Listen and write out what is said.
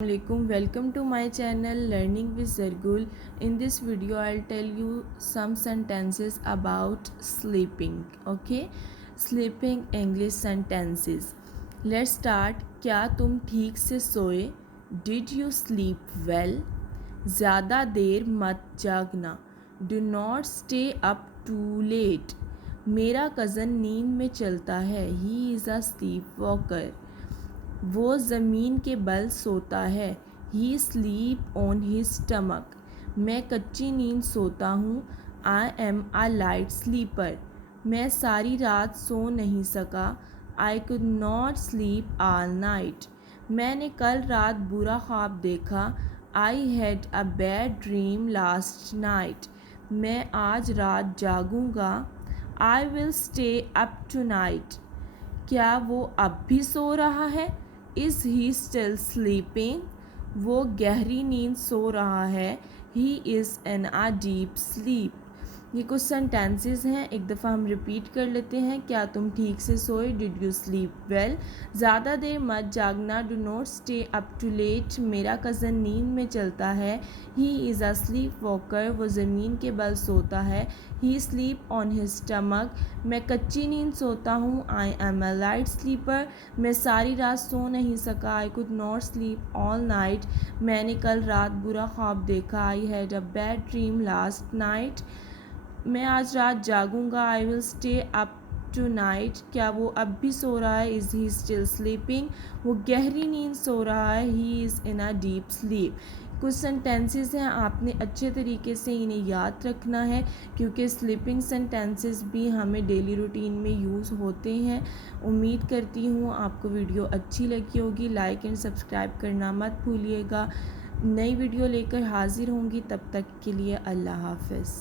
Assalamualaikum. Welcome to my channel Learning with Zargul. In this video I'll tell you some sentences about sleeping. Okay, sleeping English sentences. Let's start. क्या तुम ठीक से सोए? Did you sleep well? ज़्यादा देर मत जागना. Do not stay up too late. मेरा कज़न नींद में चलता है. He is a sleepwalker. वो ज़मीन के बल सोता है. He sleep on his stomach. मैं कच्ची नींद सोता हूँ. I am a light sleeper. मैं सारी रात सो नहीं सका. I could not sleep all night. मैंने कल रात बुरा ख्वाब देखा. I had a bad dream last night. मैं आज रात जागूंगा. I will stay up tonight. क्या वो अब भी सो रहा है? Is he still sleeping? वो गहरी नींद सो रहा है. He is in a deep sleep. ये कुछ सेंटेंसेस हैं, एक दफ़ा हम रिपीट कर लेते हैं. क्या तुम ठीक से सोए? Did you sleep well? ज़्यादा देर मत जागना. Do not stay up too late. मेरा कज़न नींद में चलता है. He is a sleep walker. वो ज़मीन के बल सोता है. He sleep on his stomach. मैं कच्ची नींद सोता हूँ. I am a light sleeper. मैं सारी रात सो नहीं सका. I could not sleep all night. मैंने कल रात बुरा ख्वाब देखा. I had a bad dream last night. मैं आज रात जागूंगा. I will stay up tonight. क्या वो अब भी सो रहा है? Is he still sleeping? वो गहरी नींद सो रहा है. He is in a deep sleep. कुछ सेंटेंसेस हैं, आपने अच्छे तरीके से इन्हें याद रखना है क्योंकि स्लीपिंग सेंटेंसेस भी हमें डेली रूटीन में यूज़ होते हैं. उम्मीद करती हूँ आपको वीडियो अच्छी लगी होगी. लाइक एंड सब्सक्राइब करना मत भूलिएगा. नई वीडियो लेकर हाजिर होंगी. तब तक के लिए अल्लाह हाफ़िज़.